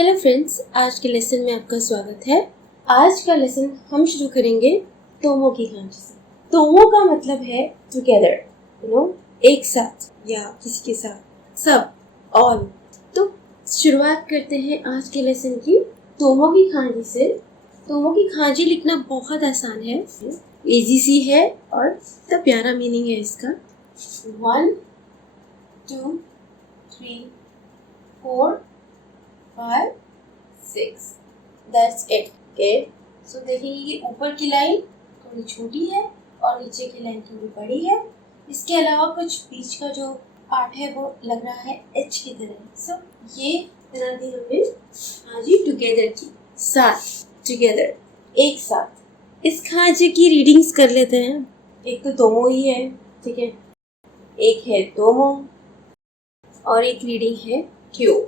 Hello friends, आज के lesson में आपका स्वागत है। आज का लेसन हम शुरू करेंगे तोमो की खांची से। तोमो का मतलब है टुगेदर, एक साथ या किसी के साथ, सब, ऑल। तो शुरुआत करते हैं आज के लेसन की तोमो की खांची से। तोमो की खांची लिखना बहुत आसान है, इजी सी है और इतना प्यारा मीनिंग है इसका। 1 2 3 4 5 6, that's it। okay? So देखेंगे कि ऊपर की लाइन थोड़ी छोटी है और नीचे की लाइन थोड़ी बड़ी है। इसके अलावा कुछ बीच का जो पार्ट है वो लग रहा है एच की तरह। so ये बना दी हमने खांची टुगेदर की, साथ, टुगेदर, एक साथ। इस खांची की रीडिंग्स कर लेते हैं। एक तो तोमो ही है, ठीक है, एक है तोमो और एक रीडिंग है क्यों।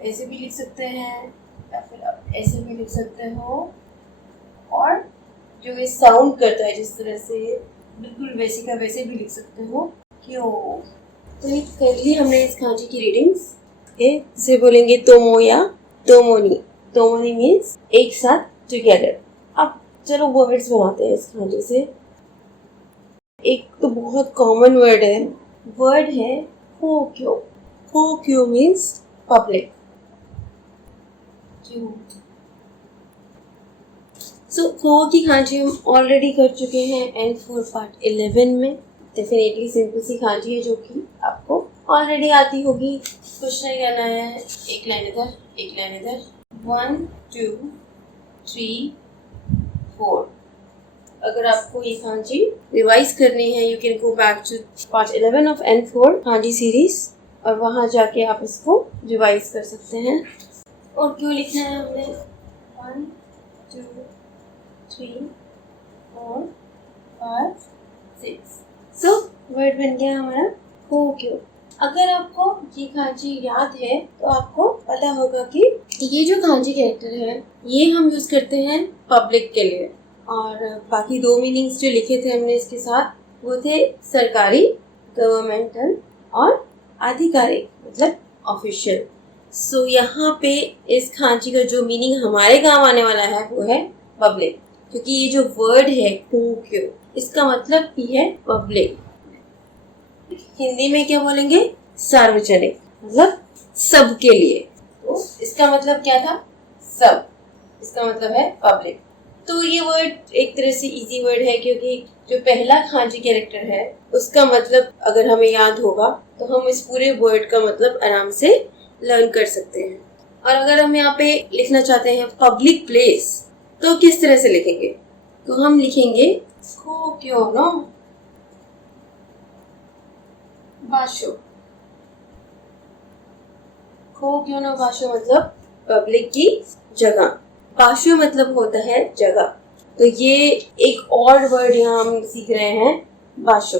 ऐसे भी लिख सकते हैं या फिर आप ऐसे भी लिख सकते हो, और जो ये साउंड करता है जिस तरह से, बिल्कुल वैसे का वैसे भी लिख सकते हो, क्यों। तो ये कर ली हमने इस खांची की रीडिंग्स। इसे बोलेंगे तोमो या तोमोनी। तोमोनी मीन्स एक साथ, टुगेदर। अब चलो वर्ड्स बनाते हैं इस खांची से। एक तो बहुत कॉमन वर्ड है होक्यो। होक्यो मीन्स पब्लिक। खो की खांची हम ऑलरेडी कर चुके हैं N4 पार्ट 11 में। डेफिनेटली सिंपल सी खांची है जो कि आपको ऑलरेडी आती होगी, कुछ नहीं करना है। एक लाइन इधर, एक लाइन इधर, 1 2 3 4। अगर आपको ये खांची रिवाइज करनी है, you can go back to part 11 of N4 Khanchi series और वहाँ जाके आप इसको रिवाइज कर सकते हैं। और क्यों लिखना है हमने 1 2 3 4 5 6। सो वर्ड बन गया हमारा होक्यो। अगर आपको ये खांची याद है तो आपको पता होगा कि ये जो खांची कैरेक्टर है ये हम यूज करते हैं पब्लिक के लिए, और बाकी दो मीनिंग्स जो लिखे थे हमने इसके साथ वो थे सरकारी, गवर्नमेंटल, और आधिकारिक मतलब ऑफिशियल। सो यहाँ पे इस खांची का जो मीनिंग हमारे काम आने वाला है वो है पब्लिक, क्योंकि ये जो वर्ड है होक्यो इसका मतलब भी है पब्लिक। हिंदी में क्या बोलेंगे, सार्वजनिक, मतलब सबके लिए। तो इसका मतलब क्या था, सब। इसका मतलब है पब्लिक। तो ये वर्ड एक तरह से इजी वर्ड है, क्योंकि जो पहला खांची कैरेक्टर है उसका मतलब अगर हमें याद होगा तो हम इस पूरे वर्ड का मतलब आराम से लर्न कर सकते हैं। और अगर हम यहाँ पे लिखना चाहते हैं पब्लिक प्लेस तो किस तरह से लिखेंगे, तो हम लिखेंगे होक्यो नो बाशो। होक्यो नो बाशो मतलब पब्लिक की जगह, बाशो मतलब होता है जगह। तो ये एक और वर्ड यहाँ हम सीख रहे हैं, बाशो।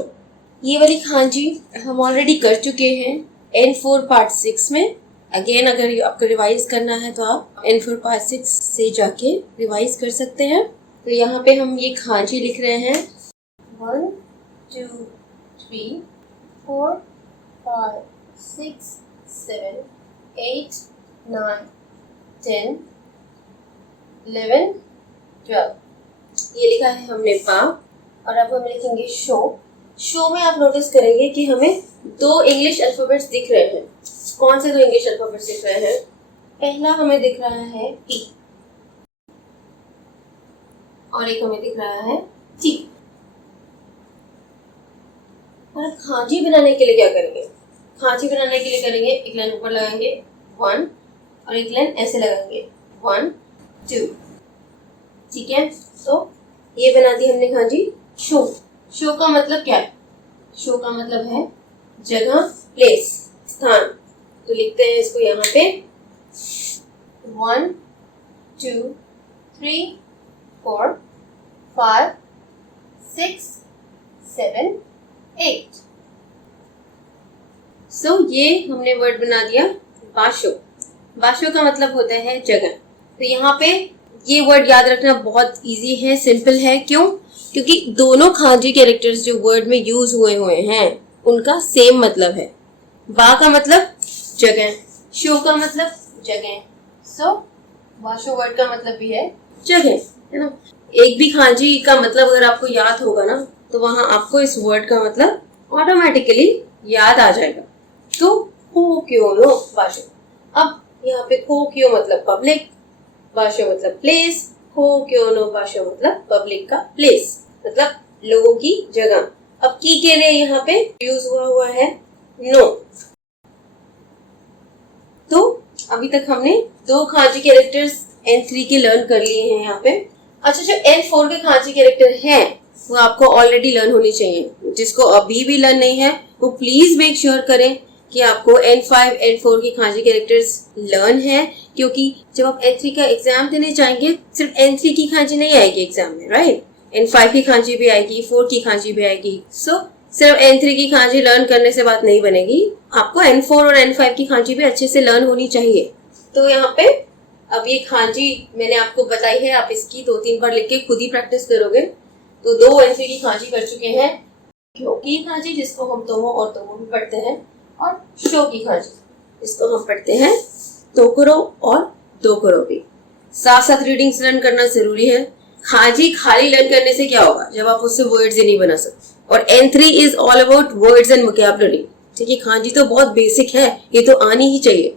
ये वाली खांची हम ऑलरेडी कर चुके हैं N4 पार्ट 6 में। अगेन अगर आपको रिवाइज करना है तो आप N4 पार्ट 6 से जाके रिवाइज कर सकते हैं। तो यहाँ पे हम ये खांची लिख रहे हैं 1 2 3 4 5 6 7 8 9 10 11 12। ये लिखा है हमने पा, और अब हम लिखेंगे शो। शो में आप नोटिस करेंगे कि हमें दो इंग्लिश अल्फाबेट्स दिख रहे हैं। कौन से दो इंग्लिश अल्फाबेट्स दिख रहे हैं? पहला हमें दिख रहा है P और एक हमें दिख रहा है T। और खांची बनाने के लिए क्या करेंगे? खांची बनाने के लिए करेंगे एक लाइन ऊपर लगाएंगे 1 और एक लाइन ऐसे लगाएंगे 1 2, ठीक है। तो ये बना दी हमने खांची शो। शो का मतलब क्या है? शो का मतलब है जगह, प्लेस, स्थान। तो लिखते हैं इसको यहाँ पे 1 2 3 4 5 6 7 8। सो ये हमने वर्ड बना दिया बाशो। बाशो का मतलब होता है जगह। तो यहाँ पे ये वर्ड याद रखना बहुत इजी है, सिंपल है। क्यों? क्योंकि दोनों खांची कैरेक्टर्स जो वर्ड में यूज हुए हैं उनका सेम मतलब है। बा का मतलब जगह, शो का मतलब जगह, सो बाशो वर्ड का मतलब भी है जगह, है ना। एक भी खांची का मतलब अगर आपको याद होगा ना तो वहां आपको इस वर्ड का मतलब ऑटोमेटिकली याद आ जाएगा। तो खो क्यों नो बाशो। अब यहाँ पे खो क्यों मतलब पब्लिक, बाशो मतलब प्लेस, खो क्यों नो बाशो मतलब पब्लिक का प्लेस, मतलब लोगों की जगह। अब की के लिए यहाँ पे यूज हुआ है नो। तो अभी तक हमने 2 खांची कैरेक्टर्स N3 के लर्न कर लिए हैं यहाँ पे। अच्छा, जो N4 के खांची कैरेक्टर हैं वो आपको ऑलरेडी लर्न होनी चाहिए। जिसको अभी भी लर्न नहीं है वो प्लीज मेक श्योर करें कि आपको N5, N4 की खांची कैरेक्टर्स लर्न है, क्योंकि जब आप N3 का एग्जाम देने जाएंगे सिर्फ N3 की खांची नहीं आएगी एग्जाम में, राइट। N5 की खांची भी आएगी, 4 की खांची भी आएगी। सो सिर्फ N3 की खांची लर्न करने से बात नहीं बनेगी, आपको N4 और N5 की खांची भी अच्छे से लर्न होनी चाहिए। तो यहाँ पे अब ये खांची मैंने आपको बताई है, आप इसकी 2-3 बार लिख के खुद ही प्रैक्टिस करोगे। तो 2 N3 की खांची कर चुके हैं, क्यों की खांची जिसको हम तोमो और तोमो भी पढ़ते हैं, और शो की खांची जिसको हम पढ़ते हैं तोकरो और दोकरो भी। साथ साथ रीडिंग्स लर्न करना जरूरी है। खांची खाली लर्न करने से क्या होगा जब आप उससे वर्ड्स ही नहीं बना सकते। और N3 is all about words and vocabulary. ठीक है, खांची तो बहुत बेसिक है, ये तो आनी ही चाहिए।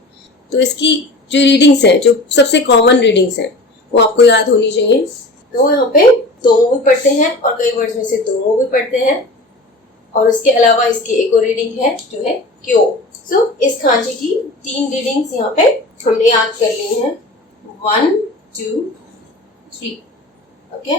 तो इसकी जो रीडिंग्स हैं, जो सबसे कॉमन रीडिंग्स हैं, वो आपको याद होनी चाहिए। तो यहाँ पे तोमो भी पढ़ते हैं और कई वर्ड्स में से दोमो भी पढ़ते हैं, और उसके अलावा इसकी एक और रीडिंग है जो है क्यों। सो इस खांची की 3 रीडिंग्स यहाँ पे हमने याद कर ली हैं, 1, 2, 3। ओके,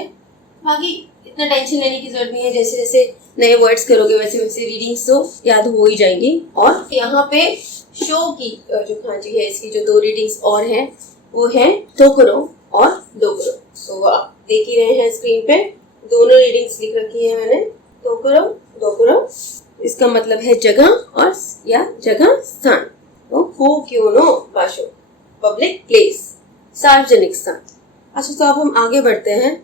बाकी इतना टेंशन लेने की जरूरत नहीं है। जैसे जैसे नए वर्ड्स करोगे वैसे वैसे रीडिंग्स तो याद हो ही जाएंगी। और यहाँ पे शो की जो खांची है, इसकी जो 2 रीडिंग्स और हैं वो है तोकरो और दोकरो। तो आप देख ही रहे हैं स्क्रीन पे, दोनों रीडिंग्स लिख रखी है मैंने, तोकरो दोकरो। इसका मतलब है जगह और या जगह स्थान। तो हो क्यों नो बाशो, पब्लिक प्लेस, सार्वजनिक स्थान। अच्छा, तो अब हम आगे बढ़ते हैं।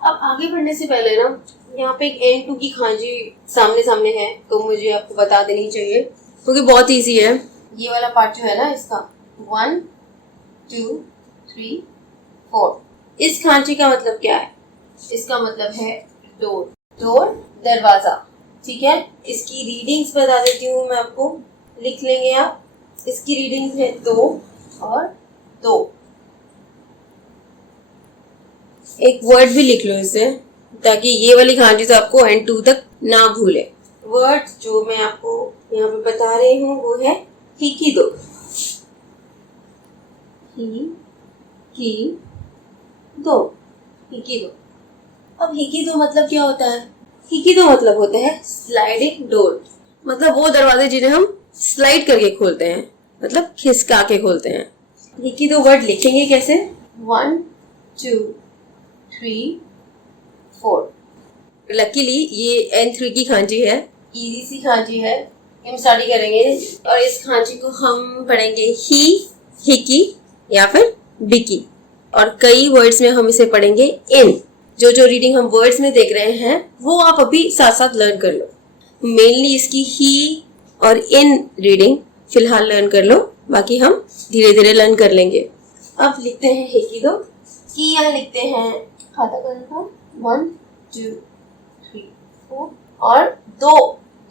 अब आगे बढ़ने से पहले ना यहाँ पे एक N2 की खांची सामने सामने है, तो मुझे आपको बता देनी चाहिए क्योंकि बहुत इजी है। ये वाला पार्ट जो है ना इसका 1, 2, 3, 4। इस खांची का मतलब क्या है? इसका मतलब है डोर, डोर दरवाजा। ठीक है, इसकी रीडिंग्स बता देती हूँ मैं आपको, लिख लेंगे आप। इसकी रीडिंग्स है 2 और 2। एक वर्ड भी लिख लो इसे, ताकि ये वाली खांची तो आपको N2 तक ना भूले। वर्ड जो मैं आपको यहाँ पे बता रही हूँ वो है हिकिदो। दो, हिकिदो। अब हिकिदो मतलब क्या होता है? हिकिदो मतलब होता है स्लाइडिंग डोर, मतलब वो दरवाजे जिन्हें हम स्लाइड करके खोलते हैं, मतलब खिसका के खोलते हैं। हिकिदो वर्ड लिखेंगे कैसे? 1, 2, 3, 4। लकीली ये N3 की खांची है, इजी सी खांची है, हम स्टडी करेंगे। और इस खांची को हम पढ़ेंगे ही, हिकी या फिर बिकी, और कई वर्ड्स में हम इसे पढ़ेंगे इन। जो रीडिंग हम वर्ड्स में देख रहे हैं वो आप अभी साथ साथ लर्न कर लो। मेनली इसकी ही और इन रीडिंग फिलहाल लर्न कर लो, बाकी हम धीरे धीरे लर्न कर लेंगे। अब लिखते हैं हिकिदो की, यहाँ लिखते हैं खाता करना 1, 2, 3, 4 और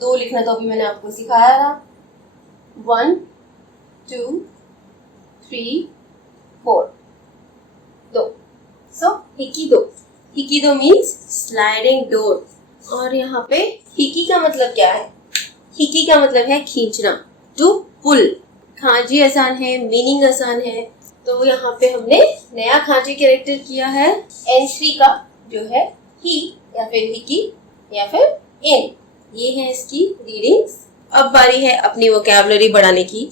2 लिखना तो अभी मैंने आपको सिखाया था। 1, 2, 3, 4, 2। सो हिकिदो, हिकिदो मीन्स स्लाइडिंग डोर। और यहाँ पे हिकी का मतलब क्या है? हिकी का मतलब है खींचना, जो पुल। खांची आसान है, मीनिंग आसान है। तो यहाँ पे हमने नया खांची कैरेक्टर किया है N3 का, जो है ही या फिर हिकी या फिर इन। ये है इसकी रीडिंग्स। अब बारी है अपनी वोकैबुलरी बढ़ाने की।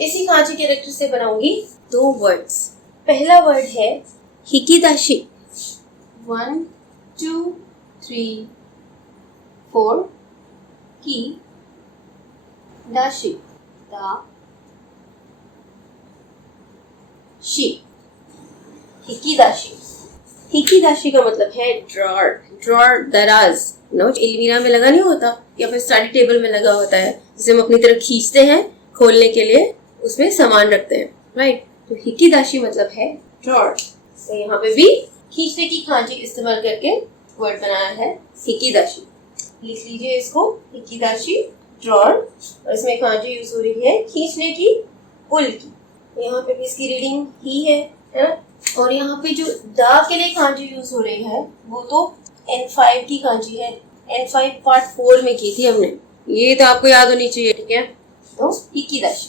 इसी खांची कैरेक्टर से बनाऊंगी 2 वर्ड्स। पहला वर्ड है हिकिदाशी। 1, 2, 3, 4 की दाशी, दा शी, हिकिदाशी। हिकिदाशी का मतलब है ड्रॉर, ड्रॉर दराज, नो अलमीरा में लगा नहीं होता या फिर स्टडी टेबल में लगा होता है, जिसे हम अपनी तरफ खींचते हैं खोलने के लिए, उसमें सामान रखते हैं, राइट। तो हिकिदाशी मतलब है ड्रॉर। तो यहाँ पे भी खींचने की खांची इस्तेमाल करके वर्ड बनाया है हिकिदाशी। लिख लीजिए इसको, हिकिदाशी ड्रॉर, और इसमें खांची यूज हो रही है खींचने की, पुल की। यहाँ पे भी इसकी रीडिंग ही है ना। और यहाँ पे जो दा के लिए खांची यूज हो रही है वो तो N5 की खांची है, N5 पार्ट 4 में की थी हमने, ये तो आपको याद होनी चाहिए, ठीक है। तो हिकिदाशी,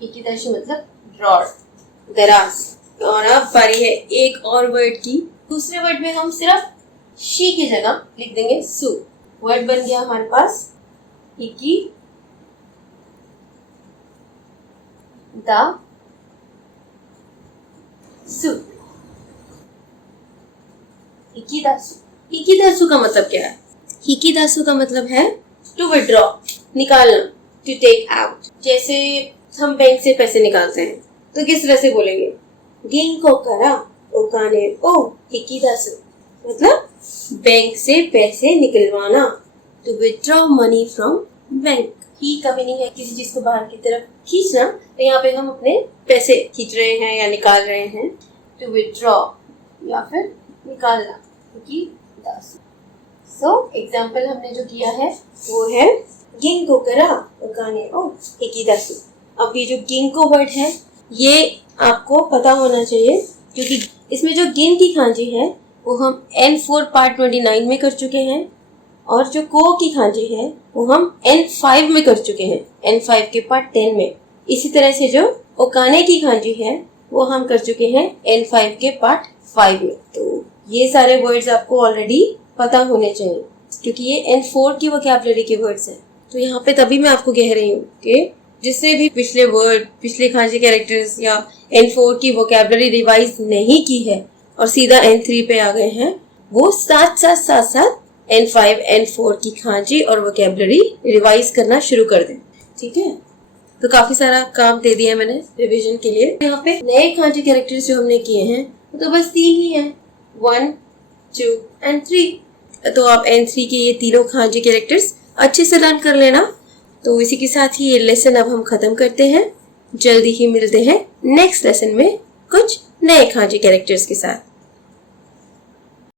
हिकिदाशी मतलब ड्रॉर, दराज। और अब बारी है एक और वर्ड की। दूसरे वर्ड में हम सिर्फ शी की जगह लिख देंगे सु। वर्ड बन गया हमारे पास हिकी दा सु, हिकिदासु। हिकिदासु का मतलब क्या है? हिकिदासु का मतलब है टू विड्रॉ, निकालना, टू टेक आउट। जैसे हम बैंक से पैसे निकालते हैं तो किस तरह से बोलेंगे? गिंको करा ओकाने ओ हिकिदासु, मतलब बैंक से पैसे निकलवाना, to withdraw money from bank. ही का मीनिंग है किसी चीज को बाहर की तरफ खींचना, तो यहाँ पे हम अपने पैसे खींच रहे हैं या निकाल रहे हैं, टू विड्रॉ या फिर निकालना, हिकिदासु। सो एग्जाम्पल हमने जो किया है वो है गिंको करा ओकाने ओ हिकिदासु। अब ये जो गिंको वर्ड है ये आपको पता होना चाहिए, क्योंकि इसमें जो गिन की खांची है वो हम N4 पार्ट 29 में कर चुके हैं, और जो को की खांची है वो हम N5 में कर चुके हैं, N5 के पार्ट 10 में। इसी तरह से जो ओकाने की खांची है वो हम कर चुके हैं N5 के पार्ट 5 में। तो ये सारे वर्ड्स आपको ऑलरेडी पता होने चाहिए, क्योंकि ये N4 की वोकैबुलरी के वर्ड्स हैं। तो यहाँ पे तभी मैं आपको कह रही हूँ कि जिससे भी पिछले वर्ड, पिछले खांची कैरेक्टर्स या N4 की वोकैबुलरी रिवाइज नहीं की है और सीधा N3 पे आ गए हैं, वो साथ साथ N5, N4 की खांची और वोकैबुलरी रिवाइज करना शुरू कर दें, ठीक है। तो काफी सारा काम दे दिया मैंने रिवीजन के लिए। यहाँ पे नए खांची कैरेक्टर्स जो हमने किए हैं तो बस 3 ही हैं, 1, 2 and 3। तो आप N3 के ये तीनों खांची कैरेक्टर्स अच्छे से लर्न कर लेना। तो इसी के साथ ही ये लेसन अब हम खत्म करते हैं। जल्दी ही मिलते हैं नेक्स्ट लेसन में कुछ नए खांची कैरेक्टर्स के साथ।